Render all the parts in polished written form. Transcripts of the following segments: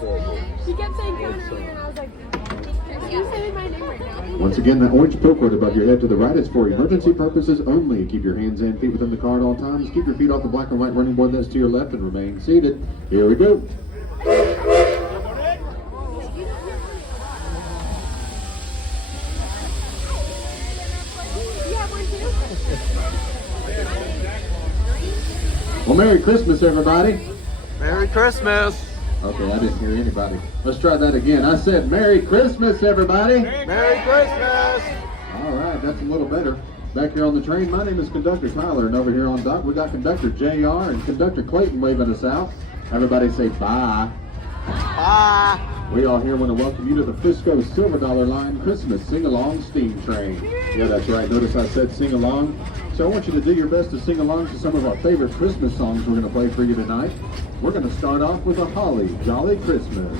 He kept saying Count earlier, and I was like, are you saying my name right now? Once again, that orange pill cord above your head to the right is for emergency purposes only. Keep your hands and feet within the car at all times. Keep your feet off the black and white running board that's to your left and remain seated. Here we go. Well, Merry Christmas, everybody. Merry Christmas. Okay, I didn't hear anybody. Let's try that again. I said, Merry Christmas, everybody. Merry Christmas. All right, that's a little better. Back here on the train, my name is Conductor Tyler, and over here on dock, we got Conductor JR and Conductor Clayton waving us out. Everybody say bye. Bye. We all here want to welcome you to the Frisco Silver Dollar Line Christmas Sing-Along Steam Train. Yeah, that's right. Notice I said sing-along. So I want you to do your best to sing along to some of our favorite Christmas songs we're going to play for you tonight. We're going to start off with a Holly Jolly Christmas.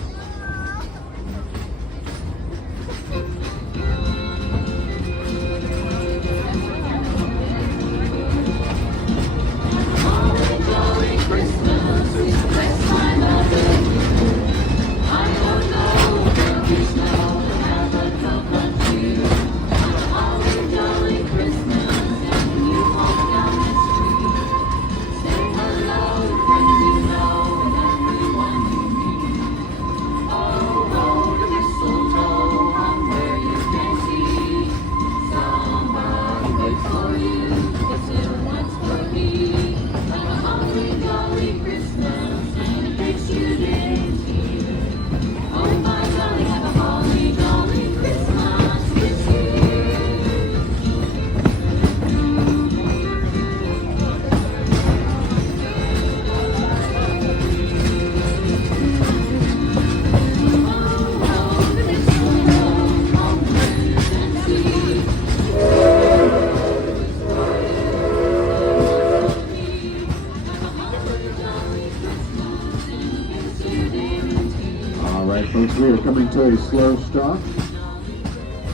Folks, we are coming to a slow stop.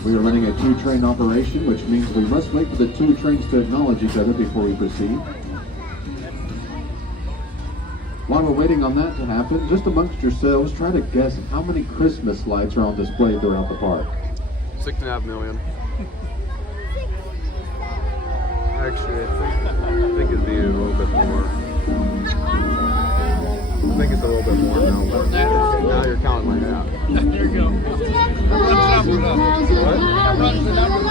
We are running a two-train operation, which means we must wait for the two trains to acknowledge each other before we proceed. While we're waiting on that to happen, just amongst yourselves, try to guess how many Christmas lights are on display throughout the park. 6.5 million. Actually, I think it'd be a little bit more. I think it's a little bit more now, but now you're counting like that. There you go. Runs the numbers up. What? Runs the numbers